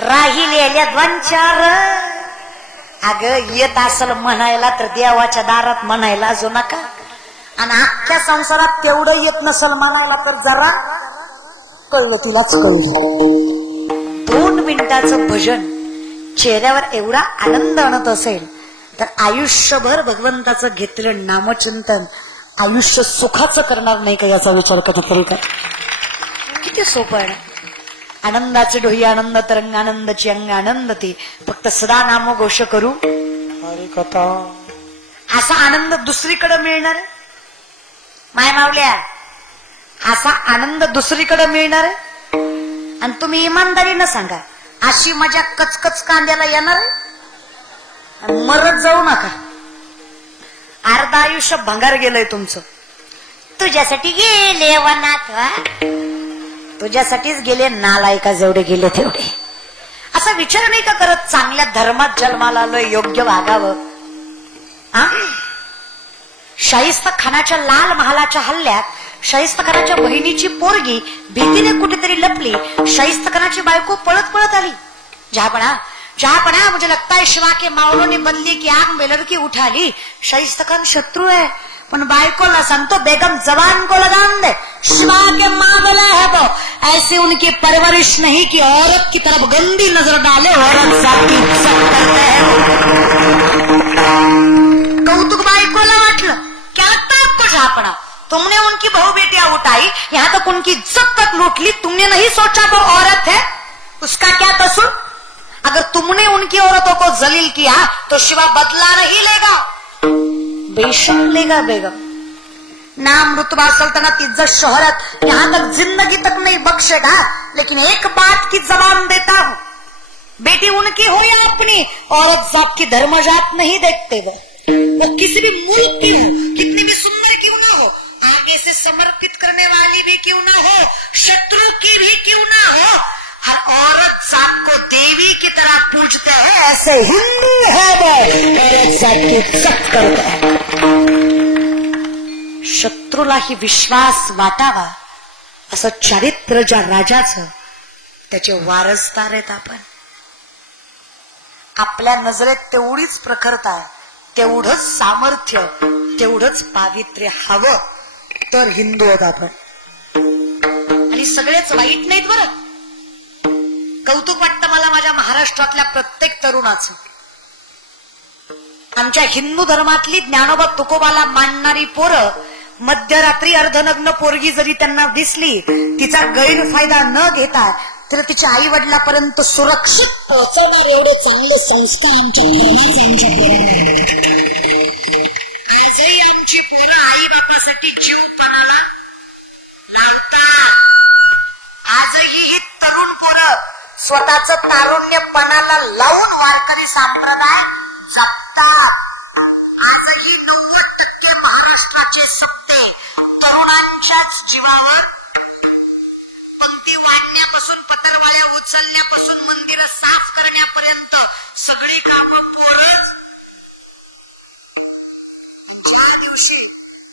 राहिलेल्या दोन-चार. अगं येत असल म्हणायला तर देवाच्या दारात म्हणायला जो नका. आणि अख्ख्या संसारात तेवढं येत नसल म्हणायला तर जरा कळलं तिलाच कळलं. 2 मिनिटाचं भजन चेहऱ्यावर एवढा आनंद आणत असेल तर आयुष्यभर भगवंताचं घेतलेलं नामचिंतन आयुष्य सुखाचं करणार नाही का याचा विचार कधीतरी कर. किती सोपं आहे. आनंदाचे डोही आनंद तरंग आनंदाची अंग आनंद ती फक्त सदा नाम घोष करू हरी कथा. असा आनंद दुसरीकडे मिळणार आहे माय मावल्या. असा आनंद दुसरीकडे मिळणार आहे. आणि तुम्ही इमानदारीनं सांगा अशी मजा कचकच कांद्याला येणार आहे. मरत जाऊ नका. अर्ध आयुष्य भंगार गेलंय तुमचं. तुझ्यासाठी गेले वनात तुझ्यासाठीच गेले नालायका जेवढे गेले तेवढे. असा विचार नाही का करत चांगल्या धर्मात जन्माला आलोय योग्य वागावं. शाहिस्ता खानाच्या लाल महालाच्या हल्ल्यात शाहिस्ता खानाच्या बहिणीची पोरगी भीतीने कुठेतरी लपली. शाहिस्ता खानाची बायको पळत पळत आली. जहापना मुझे लगता है शिवा के मावलों ने बदली की आग में लड़की उठा ली. शाहिस्ता खान शत्रु है पण बायकोला सांगतो बेगम जवान को लगाम दे. शिवा के मामला है वो. ऐसे उनकी परवरिश नहीं कि औरत की तरफ गंदी नजर डाले. औरत जाती इज्जत करते हैं. कौतुक बायकोला वाटलं. क्या लगता है आपको जहापना तुमने उनकी बहू बेटियां उठाई यहाँ तक उनकी इज्जत तक लूट ली. तुमने नहीं सोचा तो औरत है उसका क्या कसूर. अगर तुमने उनकी औरतों को जलील किया तो शिवा बदला नहीं लेगा. बेशक लेगा बेगम. नाम रुतबा सल्तनत इज्जत शोहरत यहाँ तक जिंदगी तक नहीं बख्शेगा. लेकिन एक बात की जबान देता हूँ बेटी उनकी हो या अपनी औरत जात की धर्म जात नहीं देखते. वो किसी भी मुल्क की हो कितनी भी सुंदर क्यों ना हो आगे से समर्पित करने वाली भी क्यों ना हो शत्रु की भी क्यों ना हो हर औरत जात को देवी की तरह पूजते हैं. ऐसे हिंदू है वो औरत जात की इज्जत करते हैं. शत्रूलाही विश्वास वाटावा असं चारित्र्य ज्या राजाचं त्याचे वारसदार आहेत आपण. आपल्या नजरेत तेवढीच प्रखरता तेवढंच सामर्थ्य तेवढंच पावित्र्य हवं तर हिंदू आहोत आपण. आणि सगळेच वाईट नाहीत बरं. कौतुक वाटतं मला माझ्या महाराष्ट्रातल्या प्रत्येक तरुणाचं. आमच्या हिंदू धर्मातली ज्ञानोबा तुकोबाला मानणारी पोरं मध्यरात्री अर्धनग्न पोरगी जरी त्यांना दिसली तिचा गैरफायदा न घेता तर तिच्या आई वडिलापर्यंत सुरक्षित पोहोचवणार एवढे चांगले संस्कार आजही आमची पोरं आई बापासाठी जीव पणाला आजही ही तरुण पोरं स्वतःच तारुण्य पणाला लावून वारकरी संप्रदाय जपतात. आजही 90% महाराष्ट्राचे सत्ते तरुणांच्याच जीवावर. पंक्ती वाढण्यापासून पतंगवाल्या उचलण्यापासून मंदिर साफ करण्यापर्यंत सगळी कामं पोरच. दिवशी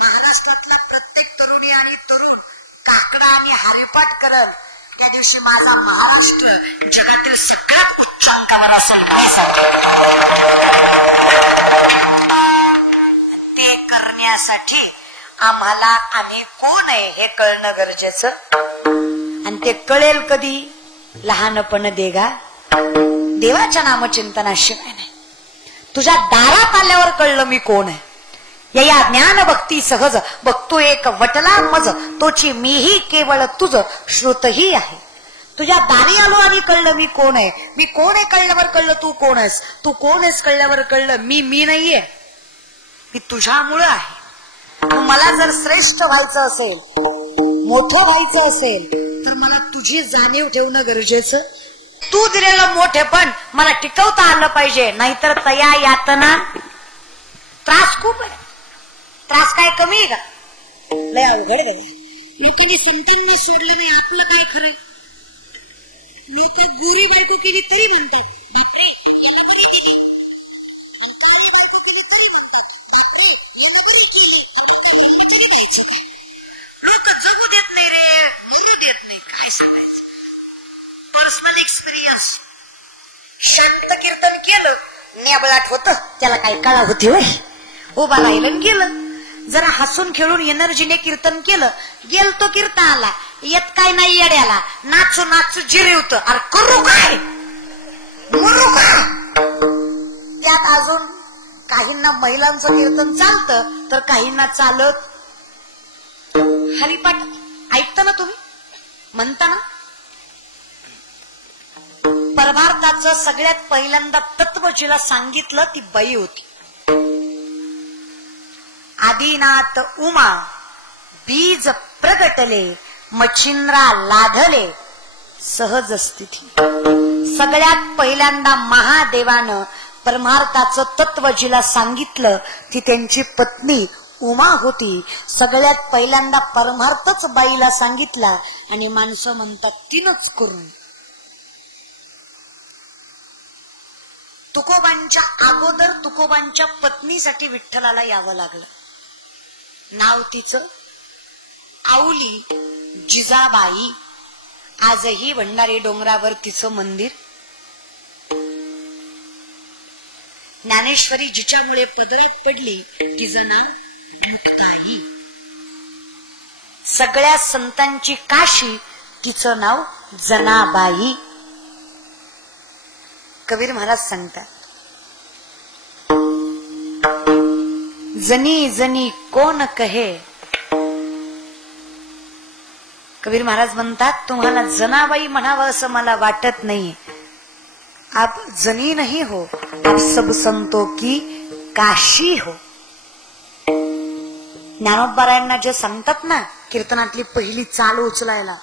महाराष्ट्रातल्या प्रत्येक तरुणी आणि तरुण काकडा आणि हरिपाठ करत त्या दिवशी माझा महाराष्ट्र जगातील सगळ्यात उच्चांकावर असेल. ते करण्यासाठी आम्हाला आम्ही कोण आहे हे कळणं गरजेचं. आणि ते कळेल कधी लहानपण देगा देवाच्या नामचिंतनाशिवाय नाही. तुझ्या दारात आल्यावर कळलं मी कोण आहे. या ज्ञान भक्ती सहज बघतो एक वटला मज तोची मीही केवळ तुझ श्रुतही आहे. तुझ्या दारी आलो आणि कळलं मी कोण आहे. मी कोण आहे कळल्यावर कळलं तू कोण आहेस. तू कोण आहेस कळल्यावर कळलं मी नाहीये मी तुझ्यामुळं आहे. मला जर श्रेष्ठ व्हायचं असेल मोठं व्हायचं असेल तर मला तुझी जाणीव ठेवणं गरजेचं. तू दिलेलं मोठेपण मला टिकवता आलं पाहिजे. नाहीतर तया यातना त्रास खूप आहे. त्रास काय कमी आहे का. लय अवघड आहे. लोकांनी संतांनी सोडले नाही आपलं काय खरं. लोक गोरी बायको केली तरी म्हणतात जगू देत नाही रे. काय सांगायचं. पर्सनल एक्सपिरियन्स शांत कीर्तन केलं, नेबळाट होत, त्याला काही कळा होती होय. उभा राहिलं गेलं. जरा हसून खेळून एनर्जीने कीर्तन केलं, गेलतो कीर्तनाला, येत काय नाही येड्याला, नाचू नाचू जिरवत. अरे करू काय, मरू का? त्यात अजून काहींना महिलांचं कीर्तन चालतं तर काहींना चालत. हरिपाठ ऐकता ना तुम्ही, म्हणता ना. परमार्थाचं सगळ्यात पहिल्यांदा तत्व जिला सांगितलं ती बाई होती. आदिनाथ उमा बीज प्रगटले, मच्छिंद्रा लाधले सहज स्थिती. सगळ्यात पहिल्यांदा महादेवानं परमार्थाचं तत्व जिला सांगितलं ती त्यांची पत्नी उमा होती. सगळ्यात पहिल्यांदा परमार्थच बाईला सांगितला आणि माणसं म्हणतात तिनंच करून. तुकोबांच्या अगोदर तुकोबांच्या पत्नीसाठी विठ्ठलाला यावं लागलं. नाव तिचं आऊली जिजाबाई. आजही भंडारी डोंगरावर तिचं मंदिर. ज्ञानेश्वरी जिच्यामुळे पदरात पडली तिचं नाव भूतकाई. सगळ्या संतांची काशी तिचं नाव जनाबाई. कबीर महाराज सांगतात, जनी जनी कोण कहे. कबीर महाराज म्हणतात तुम्हाला जनाबाई म्हणावं असं मला वाटत नाही. आप जनी नहीं हो, आप सब संतों की काशी हो. ज्ञानोबारायांना जे सांगतात ना कीर्तनातली पहिली चाल उचलायला,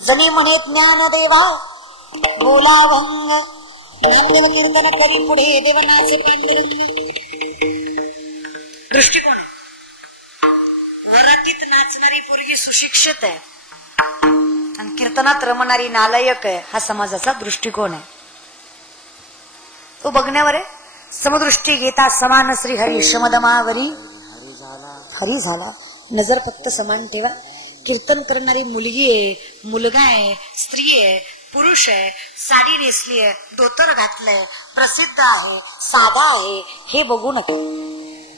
जनी म्हणे ज्ञानदेवा बोलावंग, नामदेव कीर्तन करी पुढे देवनाचे पांडुरंग. दृष्टिकोन, वरातीत नाचणारी मुलगी सुशिक्षित आहे आणि कीर्तनात रमणारी नालायक आहे, हा समाजाचा दृष्टिकोन आहे. तो बघण्यावर आहे. समदृष्टी घेता समान श्री हरी शमदमावरी हरी झाला. नजर फक्त समान ठेवा. कीर्तन करणारी मुलगी आहे, मुलगा आहे, स्त्री आहे, पुरुष आहे, साडी नेसली आहे, धोतर घातलंय, प्रसिद्ध आहे, साधा आहे, हे बघू नका.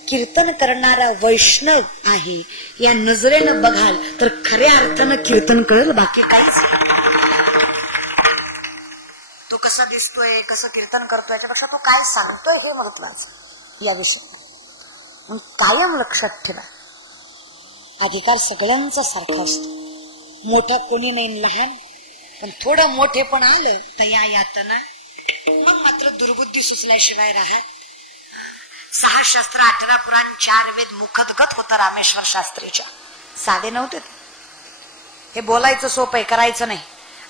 कीर्तन करणारा वैष्णव आहे या नजरेनं बघाल तर खऱ्या अर्थानं कीर्तन कळेल, बाकी काहीच नाही. तो कसा दिसतोय, कसं कीर्तन करतोय याच्यापेक्षा तो काय सांगतोय हे महत्वाचं या विषयात. कायम लक्षात ठेवा, अधिकार सगळ्यांचा सारखा असतो. मोठा कोणी नाही, लहान. पण थोडं मोठे पण आलं तर या यातना मग मात्र दुर्बुद्धी सुचल्याशिवाय राहत. 6 शास्त्र, 18 पुराण, 4 वेद मुखदगत होतं रामेश्वर शास्त्रीच्या. साधे नव्हते ते. हे बोलायचं सोपं आहे, करायचं नाही.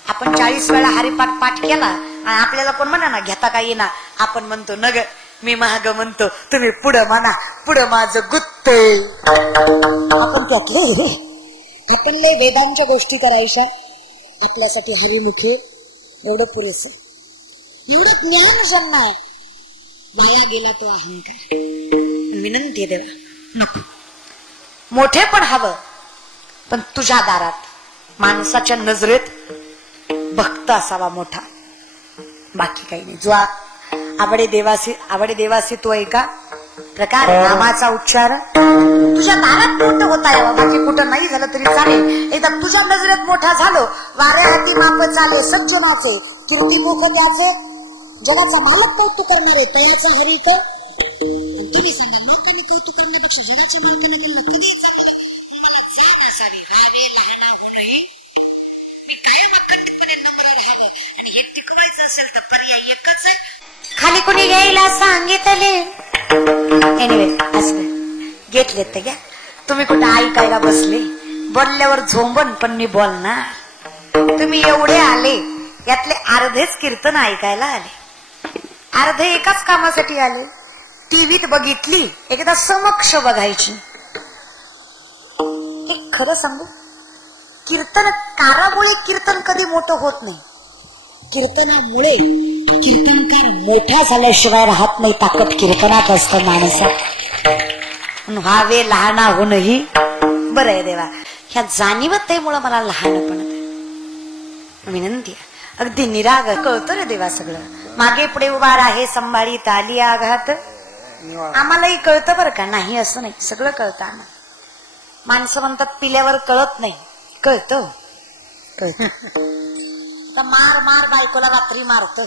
आपण 40 वेळा हरिपाठ पाठ केला आणि आपल्याला कोण म्हणा ना घेता का येईना, आपण म्हणतो नग मी महाग म्हणतो, तुम्ही पुढं म्हणा, पुढं माझं गुत्त. आपण त्यातले आपण लय वेदांच्या गोष्टी करायच्या, आपल्यासाठी हरिमुखी एवढं पुरेस. एवढं ज्ञान ज्यांना आहे, वाया गेला तो अहंकार. विनंती देवा नको. मोठे पण हवं, पण तुझ्या दारात माणसाच्या नजरेत भक्त असावा मोठा, बाकी काही नाही. जो आवडे देवासी तो एका प्रकार नामाचा उच्चार तुझ्या दारात मोठं होता यावं, बाकी कुठं नाही झालं तरी चालेल. एकदा तुझ्या नजरेत मोठा झालो, वाऱ्या हाती माप चाले सज्जनाचे, कीर्तिमुख त्याचे, जगाचा मालक कौतुक करणारे तयाचा हरिक. तुम्ही सांगा मापाने कौतुक करण्यापेक्षा हराच्या मालकाने केलं किती चांगलं. मला जाण असावी, रावे लहाना होऊ नये. मी कायम अखंडपणे नम्र राहावं आणि हे टिकवायचं असेल तर पर्याय एकच आहे, खाली कोणी घ्यायला सांगितले. एनिवे असले घेतले तर घ्या. तुम्ही कुठं ऐकायला बसले, बोलल्यावर झोंबन पण मी बोलणार. तुम्ही एवढे आले, यातले अर्धेच कीर्तन ऐकायला आले, अर्धे एकाच कामासाठी आले. टीव्हीत बघितली, एकदा समक्ष बघायची. एक खरं सांगू, कीर्तन कारामुळे कीर्तन कधी मोठं होत नाही. कीर्तनामुळे कीर्तनकार मोठा झाल्याशिवाय राहत नाही. ताकद कीर्तनात असतं माणसात. व्हावे लहाना होणही बरं आहे देवा. ह्या जाणीवतेमुळे मला लहानपणात विनंती आहे. अगदी निराग कळतं रे देवा सगळं. मागे पुढे उभा आहे संभाळीत आली आघात. आम्हालाही कळतं बरं का, नाही असं नाही, सगळं कळतं आम्हाला. माणसं म्हणतात पिल्यावर कळत नाही, कळतं. मार मार बायकोला रात्री मारत,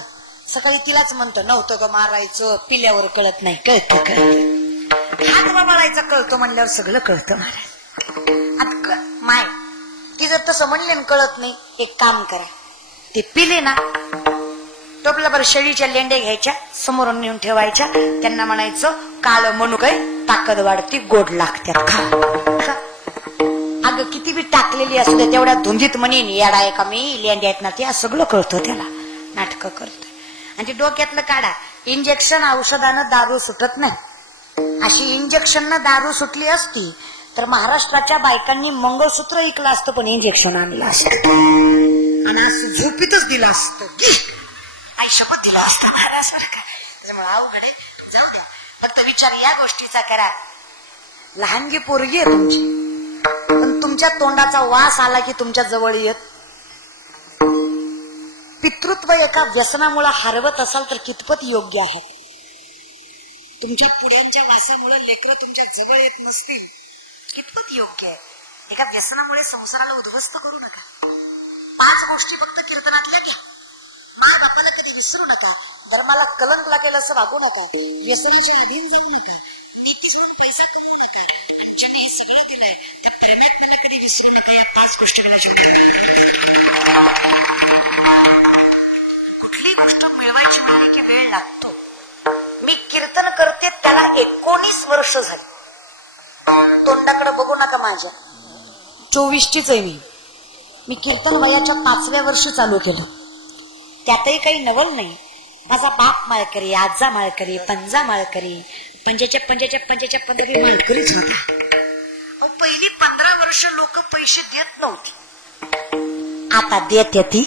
सकाळी तिलाच म्हणतं नव्हतं ग मारायचं, पिल्यावर कळत नाही. कळतं कळतं, हात बाबाळायचा कळतो म्हणल्यावर सगळं कळतं महाराज. माय ती जर तसं म्हणले कळत नाही, एक काम करा, ते पिले ना टोपल्यावर शेळीच्या लेंड्या घ्यायच्या, समोरून नेऊन ठेवायच्या, त्यांना म्हणायचं काळ म्हणू काय ताकद वाढती, गोड लागत्यात, खा. अगं किती बी टाकलेली असू दे, तेवढ्या धुंदीत म्हणेन येडा आहे का मी, लेंड्या आहेत ना, ते सगळं कळतं त्याला, नाटकं करतोय. आणि ते डोक्यातलं काढा, इंजेक्शन औषधानं दारू सुटत नाही. अशी इंजेक्शन न दारू सुटली असती तर महाराष्ट्राच्या बायकांनी मंगळसूत्र ऐकलं असतं, पण इंजेक्शन आणलं असतं आणि असं झोपीतच दिलं असतं, आयुष्यभर दिलं असतं महाराज. त्याच्यामुळे अवघड जाऊ द्या, फक्त विचार या गोष्टीचा करा. लहानगी पोरगी आहे तुमची, पण तुमच्या तोंडाचा वास आला की तुमच्या जवळ येत. पितृत्व एका व्यसनामुळे हरवत असाल तर कितपत योग्य आहे. तुमच्या पुढ्यांच्या वासामुळे लेकरं तुमच्या जवळ येत नसतील, कितपत योग्य आहे. एका व्यसनामुळे संसाराला उद्ध्वस्त करू नका. 5 गोष्टी फक्त कीर्तनातल्या घ्या. मान आम्हाला कधी विसरू नका, धर्माला कलंक लागेल असं वागू नका, व्यसनाच्या अधीन जाऊ नका, पैसा कमवू नका. आमच्याने सगळं केलंय तर परमात्म्याला कधी विसरू नका. या 5 गोष्टी कुठली गोष्ट मिळवायची म्हणली की वेळ लागतो. मी कीर्तन करते त्याला 19 वर्ष झाली. तोंडाकडे बघू नका माझ्या, 24चीच आहे मी कीर्तन वयाच्या 5व्या वर्षी चालू केलं. त्यातही काही नवल नाही. माझा बाप माळकरी, आजा माळकरी, पंजा माळकरी, पंजाच्या माळकरीच होता. पहिली 15 वर्ष लोक पैसे देत नव्हते, आता देत ती.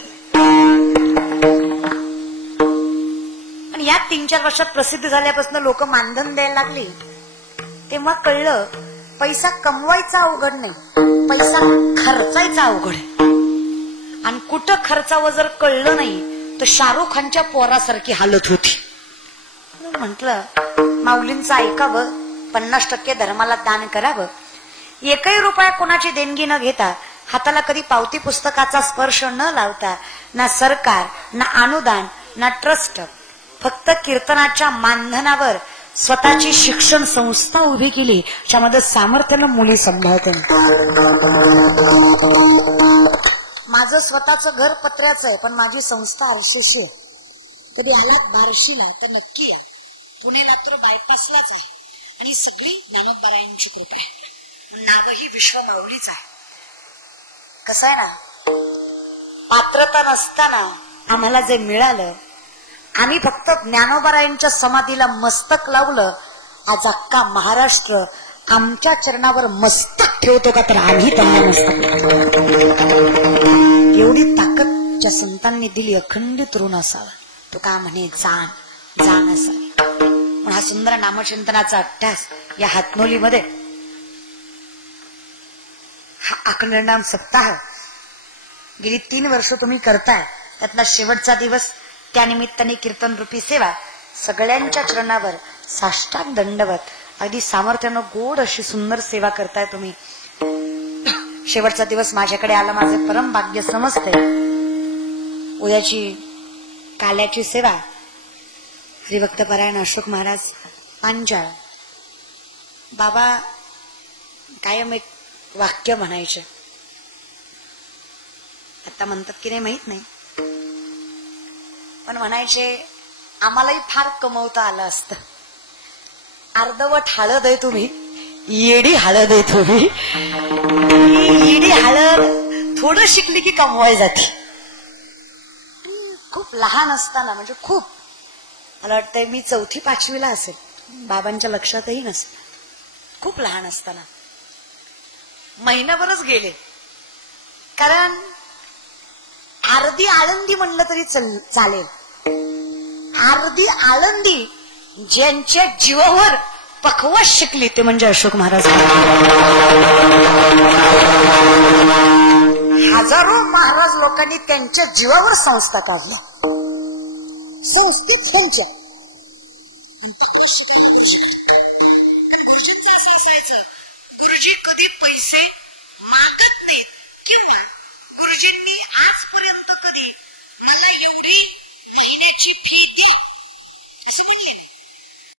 पण या 3-4 वर्षात प्रसिद्ध झाल्यापासून लोक मानधन द्यायला लागली. तेव्हा कळलं पैसा कमवायचा अवघड नाही, पैसा खर्चायचा अवघड आहे. आणि कुठं खर्चावं जर कळलं नाही तर शाहरुख खानच्या पोरासारखी हालत होती. म्हटलं माऊलींचं ऐकावं, 50% धर्माला दान करावं. 1 रुपया कोणाची देणगी न घेता, हाताला कधी पावती पुस्तकाचा स्पर्श न लावता, ना सरकार ना अनुदान ना ट्रस्ट, फक्त कीर्तनाच्या मानधनावर स्वतःची शिक्षण संस्था उभी केली. त्यामध्ये सामर्थ्यानं मुली सांभाळते. माझं स्वतःचं घर पत्र्याचं आहे, पण माझी संस्था आरसीसी आहे. कधी आलात बार्शीला तर नक्की या. पुणे नागपूर बायपासलाच आहे आणि सगळी ज्ञानोबारायांची कृपा आहे. नागही विश्व माऊलीच आहे. कसं आहे ना, पात्रता नसताना आम्हाला जे मिळालं, आम्ही फक्त ज्ञानोबारायांच्या समाधीला मस्तक लावलं. आज अख्खा महाराष्ट्र आमच्या चरणावर मस्तक ठेवतो का, तर आम्ही त्यांना मस्तक. एवढी ताकद ज्या संतांनी दिली, अखंडित ऋण असावा. तो का म्हणे जाण जाण असावी. पण हा सुंदर नामचिंतनाचा अट्टास या हातनोलीमध्ये, हा अखंड नाम सप्ताह गेली 3 वर्ष तुम्ही करताय. त्यातला शेवटचा दिवस, त्यानिमित्ताने कीर्तन रूपी सेवा, सगळ्यांच्या चरणावर साष्टांग दंडवत, अगदी सामर्थ्यानं गोड अशी सुंदर सेवा करताय तुम्ही. शेवटचा दिवस माझ्याकडे आला, माझे परम भाग्य समजते. उद्याची काल्याची सेवा, हरिभक्त परायण अशोक महाराज पांचाळ. बाबा कायम एक वाक्य म्हणायचे, आता म्हणतात की नाही माहित नाही, पण म्हणायचे आम्हालाही फार कमवता आलं असतं. अर्धवट हळद आहे तुम्ही, येडी हळद आहे तुम्ही. येडी हळद थोडं शिकली की कमवाय जाते. खूप लहान असताना, म्हणजे खूप, मला वाटतंय मी 4थी-5वीला असेल, बाबांच्या लक्षातही नसेल. खूप लहान असताना महिनाभरच गेले, कारण अर्धी आळंदी म्हणलं तरी चालेल. अर्धी आळंदी ज्यांच्या जीवावर पखवास शिकली ते म्हणजे अशोक महाराज. हजारो महाराज लोकांनी त्यांच्या जीवावर संस्था काढल्या. संस्थेत ह्यांच्या गुरुजींचं असं असायचं, गुरुजी कधी पैसे मागत नाहीत किंवा गुरुजींनी आजपर्यंत कधी मला एवढी महिन्याची फी दे